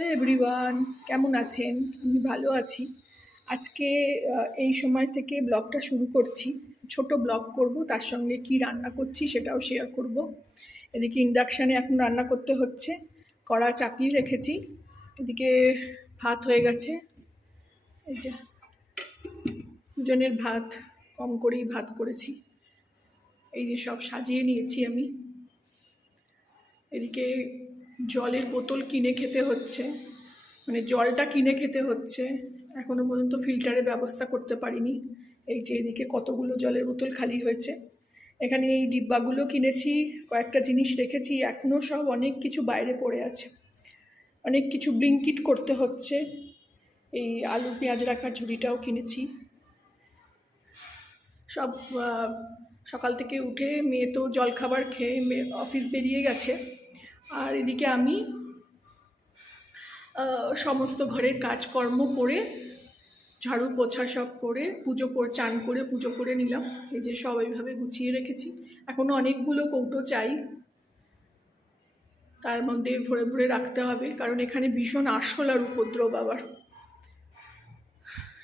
Hello everyone, কেমন আছেন? আমি ভালো আছি। আজকে এই সময় থেকে ব্লগটা শুরু করছি। ছোট ব্লগ করব, তার সঙ্গে কি রান্না করছি সেটাও শেয়ার করব। এদিকে ইন্ডাকশানে এখন রান্না করতে হচ্ছে, কড়া চাপিয়ে রেখেছি। এদিকে ভাত হয়ে গেছে, এই যে দুজনের ভাত, কম করেই ভাত করেছি। এই যে সব সাজিয়ে নিয়েছি আমি। এদিকে জলের বোতল কিনে খেতে হচ্ছে, মানে জলটা কিনে খেতে হচ্ছে। এখনও পর্যন্ত ফিল্টারের ব্যবস্থা করতে পারিনি। এই যে এদিকে কতগুলো জলের বোতল খালি হয়েছে। এখানে এই ডিব্বাগুলো কিনেছি, কয়েকটা জিনিস রেখেছি, এখনও সব অনেক কিছু বাইরে পড়ে আছে। অনেক কিছু ব্লিঙ্কিট করতে হচ্ছে। এই আলু পেঁয়াজ রাখার ঝুড়িটাও কিনেছি। সব সকাল থেকে উঠে মেয়ে তো জলখাবার খেয়ে মেয়ে অফিস বেরিয়ে গেছে। আর এদিকে আমি সমস্ত ঘরের কাজকর্ম করে, ঝাড়ু পোছা সব করে, চান করে পুজো করে নিলাম। এই যে সব এইভাবে গুছিয়ে রেখেছি। এখনও অনেকগুলো কৌটো চাই, তার মধ্যে ভরে ভরে রাখতে হবে, কারণ এখানে ভীষণ আরশোলার উপদ্রব আবার।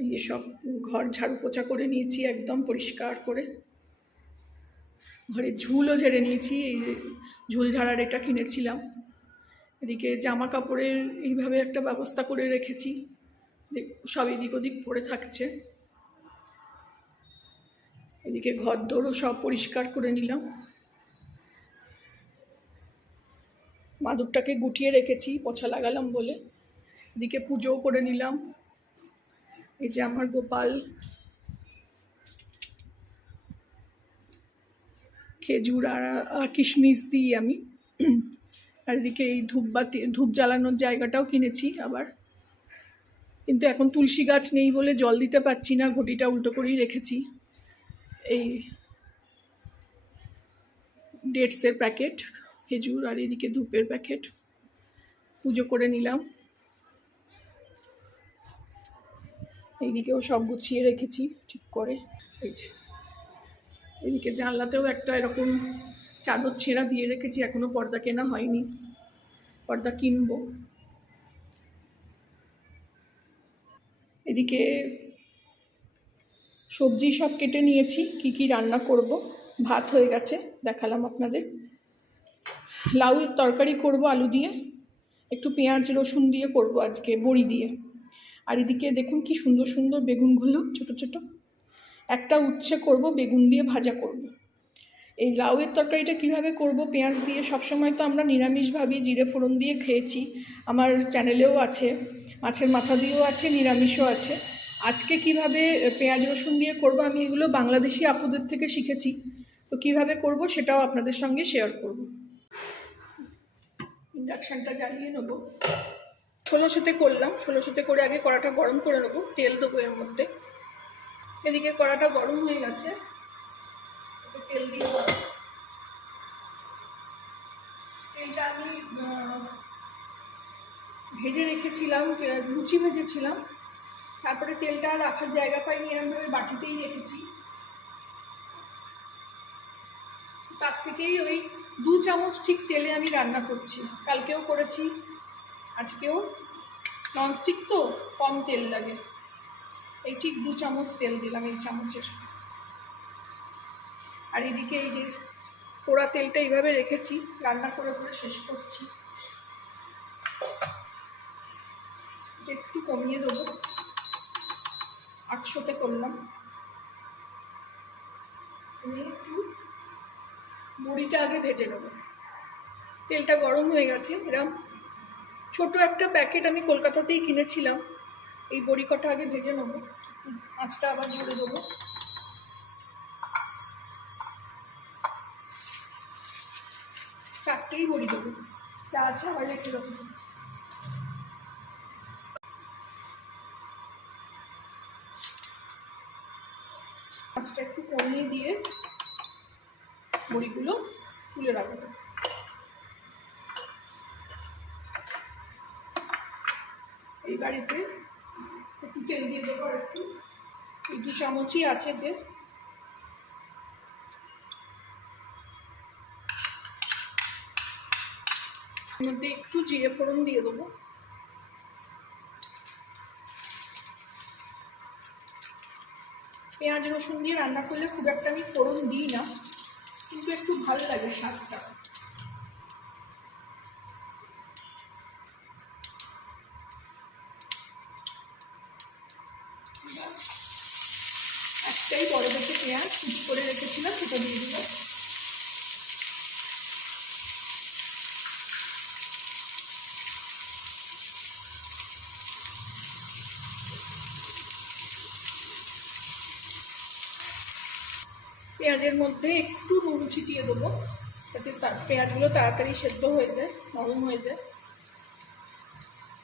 এই যে সব ঘর ঝাড়ু পোছা করে নিয়েছি, একদম পরিষ্কার করে। ঘরের ঝুলও ঝেড়ে নিয়েছি, এই ঝুল ঝাড়ার এটা কিনেছিলাম। এদিকে জামা কাপড়ের এইভাবে একটা ব্যবস্থা করে রেখেছি, যে সব এদিক ওদিক পড়ে থাকছে। এদিকে ঘর দোরও সব পরিষ্কার করে নিলাম। মাদুরটাকে গুটিয়ে রেখেছি পোছা লাগালাম বলে। এদিকে পুজোও করে নিলাম। এই যে আমার গোপাল, খেজুর আর কিশমিশ দিই আমি। আর এদিকে এই ধূপ জ্বালানোর জায়গাটাও কিনেছি আবার, কিন্তু এখন তুলসী গাছ নেই বলে জল দিতে পারছি না, ঘটিটা উল্টো করেই রেখেছি। এই ডেটসের প্যাকেট, খেজুর, আর এদিকে ধূপের প্যাকেট। পুজো করে নিলাম। এইদিকেও সব গুছিয়ে রেখেছি ঠিক করে। এই যে এদিকে জানলাতেও একটা এরকম চাদর ছেঁড়া দিয়ে রেখেছি, এখনো পর্দা কেনা হয়নি, পর্দা কিনবো। এদিকে সবজি সব কেটে নিয়েছি, কি কি রান্না করব। ভাত হয়ে গেছে, দেখালাম আপনাদের। লাউয়ের তরকারি করব আলু দিয়ে, একটু পেঁয়াজ রসুন দিয়ে করব আজকে, বড়ি দিয়ে। আর এদিকে দেখুন কি সুন্দর সুন্দর বেগুনগুলো, ছোট ছোট। একটা উচ্ছে করব, বেগুন দিয়ে ভাজা করব। এই লাউয়ের তরকারিটা কিভাবে করব পেঁয়াজ দিয়ে, সবসময় তো আমরা নিরামিষভাবে জিরে ফোড়ন দিয়ে খেয়েছি, আমার চ্যানেলেও আছে, মাছের মাথা দিয়েও আছে, নিরামিষও আছে। আজকে কিভাবে পেঁয়াজ রসুন দিয়ে করব, আমি এগুলো বাংলাদেশি আপুদের থেকে শিখেছি, তো কিভাবে করব সেটাও আপনাদের সঙ্গে শেয়ার করব। ইন্ডাকশানটা জ্বালিয়ে নেবো, ষোলোশোতে করলাম। ষোলোশোতে করে আগে কড়াটা গরম করে নেবো, তেল দেবো এর মধ্যে। এদিকে কড়াটা গরম হয়ে গেছে, তেল দিয়ে দেবো। তেলটা আমি ভেজে রেখেছিলাম, লুচি ভেজেছিলাম, তারপরে তেলটা রাখার জায়গা পাইনি, এরকমভাবে বাটিতেই রেখেছি। তার থেকেই ওই 2 চামচ ঠিক তেলে আমি রান্না করছি, কালকেও করেছি, আজকেও। ননস্টিক তো কম তেল লাগে, এই ঠিক 2 চামচ তেল দিলাম এই চামচের। আর এদিকে এই যে পোড়া তেলটা এইভাবে রেখেছি, রান্না করে করে শেষ করছি। একটু কমিয়ে দেবো, 800-তে করলাম। আমি একটু বড়িটা আগে ভেজে নেব। তেলটা গরম হয়ে গেছে, এরকম ছোট একটা প্যাকেট আমি কলকাতাতেই কিনেছিলাম। এই বড়ি কটা আগে ভেজে নেবো, একটু আঁচটা আবার জুড়ে দেবো। চারটেই বড়ি দেবো, চা আছে আবার একটু রকম। আঁচটা একটু কমিয়ে দিয়ে বড়িগুলো তুলে রাখবো। এই বাড়িতে একটু তেল দিয়ে দেবো, আর একটু, এই 2 চামচই আছে এতে। এর মধ্যে একটু জিরে ফোড়ন দিয়ে দেবো, পেঁয়াজ রসুন দিয়ে রান্না করলে খুব একটা আমি ফোড়ন দিই না, কিন্তু একটু ভালো লাগে স্বাদটা। একটাই বড় দেখে পেঁয়াজ কুচি করে রেখেছিলাম, সেটা দিয়ে দিলাম। পেঁয়াজের মধ্যে একটু নুন ছিটিয়ে দেবো, যাতে পেঁয়াজগুলো তাড়াতাড়ি সেদ্ধ হয়ে যায়, নরম হয়ে যায়।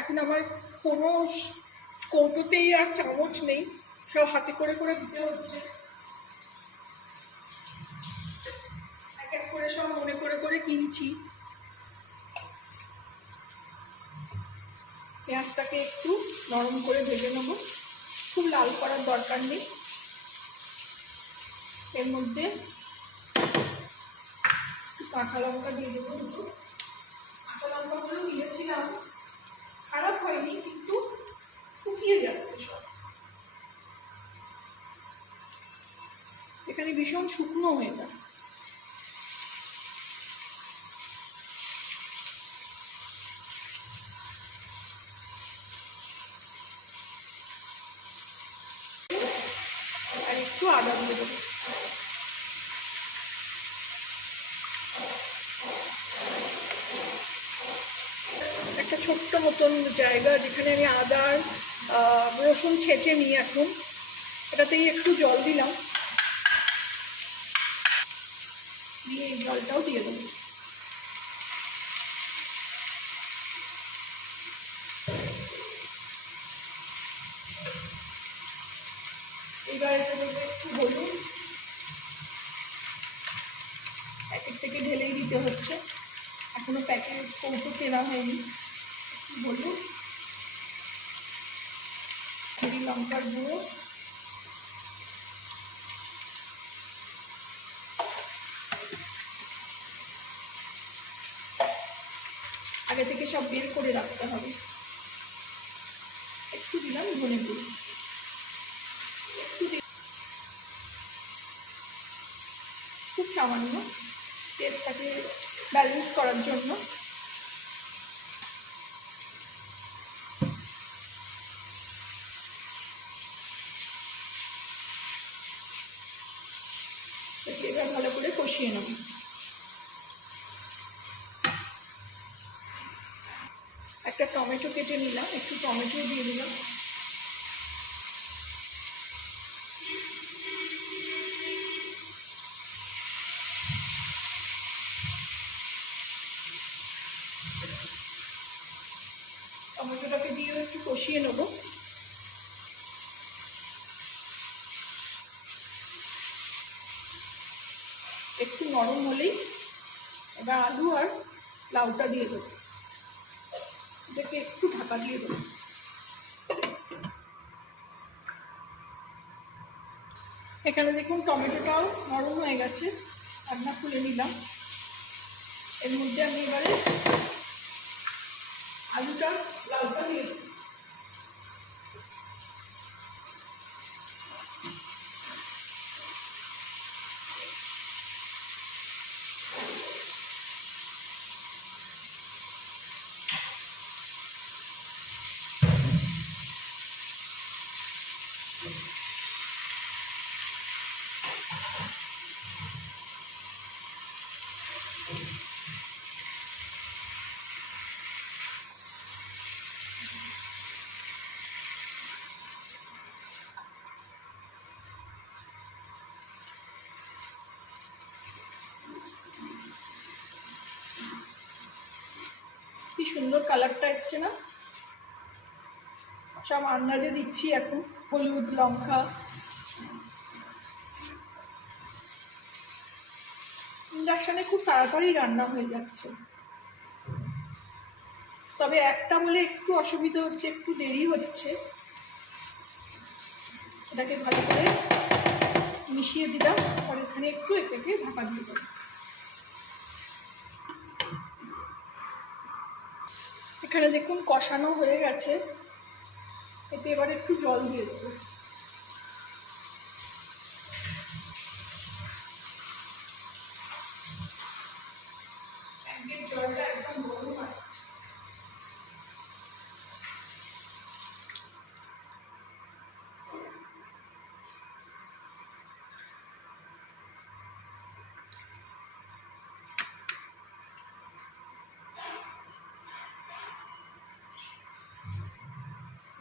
এখন আমার কোনো কৌটোতেই আর চামচ নেই, সব হাতে করে করে দিতে হচ্ছে। এক এক করে সব মনে করে করে কিনছি। পেঁয়াজটাকে একটু নরম করে ভেজে নেব, খুব লাল করার দরকার নেই। এর মধ্যে একটু কাঁচা লঙ্কা দিয়ে দেবো। কাঁচা লঙ্কাগুলো দিয়েছিলাম, খারাপ হয়নি, কিন্তু শুকিয়ে যাচ্ছে সব। এখানে ভীষণ শুকনো হয়ে যায়। আর একটু আদা দিয়ে দেবো। একটা ছোট্ট মতন জায়গা যেখানে আমি আদা রসুন ছেঁচে নিই, এখন এটাতেই একটু জল দিলাম, দিয়ে এই জলটাও দিয়ে দেবো। এবার এটা দেবো একটু হলুদ, প্যাকেট থেকে ঢেলেই দিতে হচ্ছে, এখনো প্যাকেট কৌটো কেনা হয়নি। একটু হলুদ, লঙ্কার গুঁড়ো, আগে থেকে সব বের করে রাখতে হবে। একটু দিলাম ধনে গুঁড়ো, একটু খুব সামান্য, টেস্টটাকে ব্যালেন্স করার জন্য। এবার ভালো করে কষিয়ে নেব। একটা টমেটো কেটে নিলাম, একটু টমেটো দিয়ে দিলাম। টমেটোটাকে দিয়ে একটু কষিয়ে নেব। একটু নরম হলেই এবার আলু আর লাউটা দিয়ে দেবো, এটাকে একটু ঢাকা দিয়ে দেবো। এখানে দেখুন টমেটোটাও নরম হয়ে গেছে, ঢাকনা খুলে নিলাম। এর মধ্যে আমি এবারে আলুটা লাউটা দিয়ে দেবো। কি সুন্দর কালারটা এসছে না? সব আন্দাজে দিচ্ছি এখন, হলুদ লঙ্কা। ইন্ডাকশানে খুব তাড়াতাড়ি রান্না হয়ে যাচ্ছে, তবে একটা বলে একটু অসুবিধা হচ্ছে, একটু দেরি হচ্ছে। এটাকে ভালো করে মিশিয়ে দিলাম, আর এখানে একটু এটাকে ঢাকা দিয়ে দেবো। এখানে দেখুন কষানো হয়ে গেছে, এতে এবার একটু জল দিয়ে দেবো।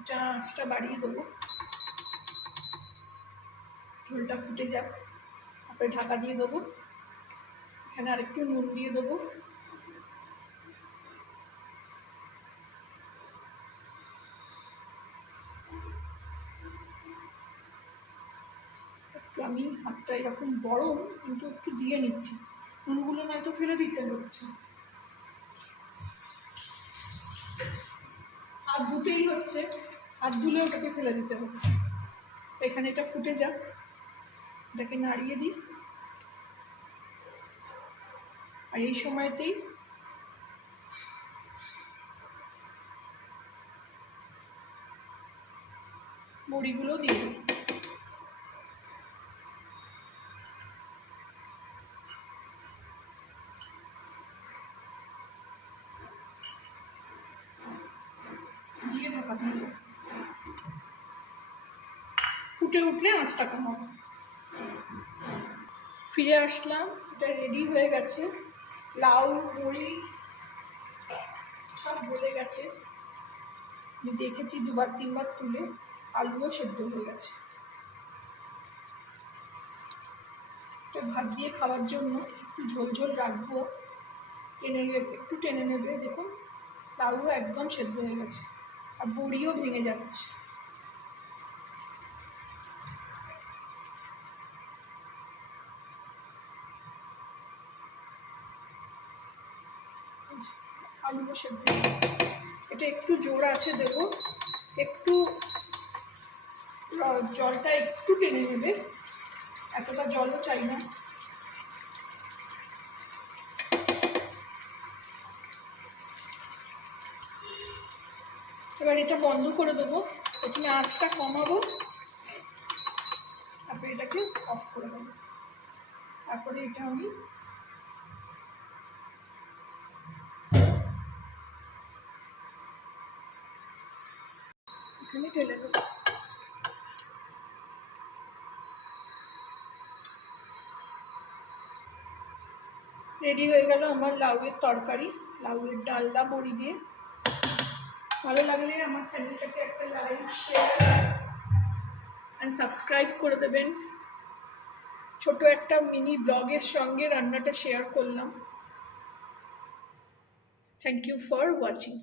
এটা আঁচটা বাড়িয়ে দেবো, ঝোলটা ফুটে যাক, তারপরে ঢাকা দিয়ে দেবো। এখানে আরেকটু নুন দিয়ে দেবো। একটু আমি হাতটা এরকম গরম, কিন্তু একটু দিয়ে নিচ্ছি, নুনগুলো নয়তো ফেলে দিতে হচ্ছে। হাত ধুতেই হচ্ছে, হাত ধুলে ওটাকে ফেলে দিতে হচ্ছে। এখানে এটা ফুটে যাক, এটাকে নাড়িয়ে দিই। আর এই সময়তেই বড়িগুলো দিয়ে দিই। দিয়ে ঢাকা দিয়ে ফুটে উঠলে আঁচটা কমাবো। ফিরে আসলাম, এটা রেডি হয়ে গেছে। লাউ বড়ি সব গলে গেছে, আমি দেখেছি 2-3 বার তুলে। আলুও সেদ্ধ হয়ে গেছে। এটা ভাত দিয়ে খাওয়ার জন্য একটু ঝোল ঝোল রাখবো, একটু টেনে নেবে। দেখুন লাউও একদম সেদ্ধ হয়ে গেছে, আর বড়িও ভেঙে যাচ্ছে। আলুও সেদ্ধ হয়ে গেছে। এটা একটু জোর আছে দেবো, একটু জলটা একটু টেনে নেবে, এতটা জলও চাই না। এবার এটা বন্ধ করে দেবো। প্রথমে আঁচটা কমাবো, তারপরে এটাকে অফ করে দেবো। তারপরে এটা আমি এখানে ঢেলে দেবো। রেডি হয়ে গেল আমার লাউয়ের তরকারি, লাউয়ের ডালনা বড়ি দিয়ে। ভালো লাগলে আমার চ্যানেলটাকে একটা লাইক, শেয়ার অ্যান্ড সাবস্ক্রাইব করে দেবেন। ছোট একটা মিনি ব্লগের সঙ্গে রান্নাটা শেয়ার করলাম। Thank you for watching.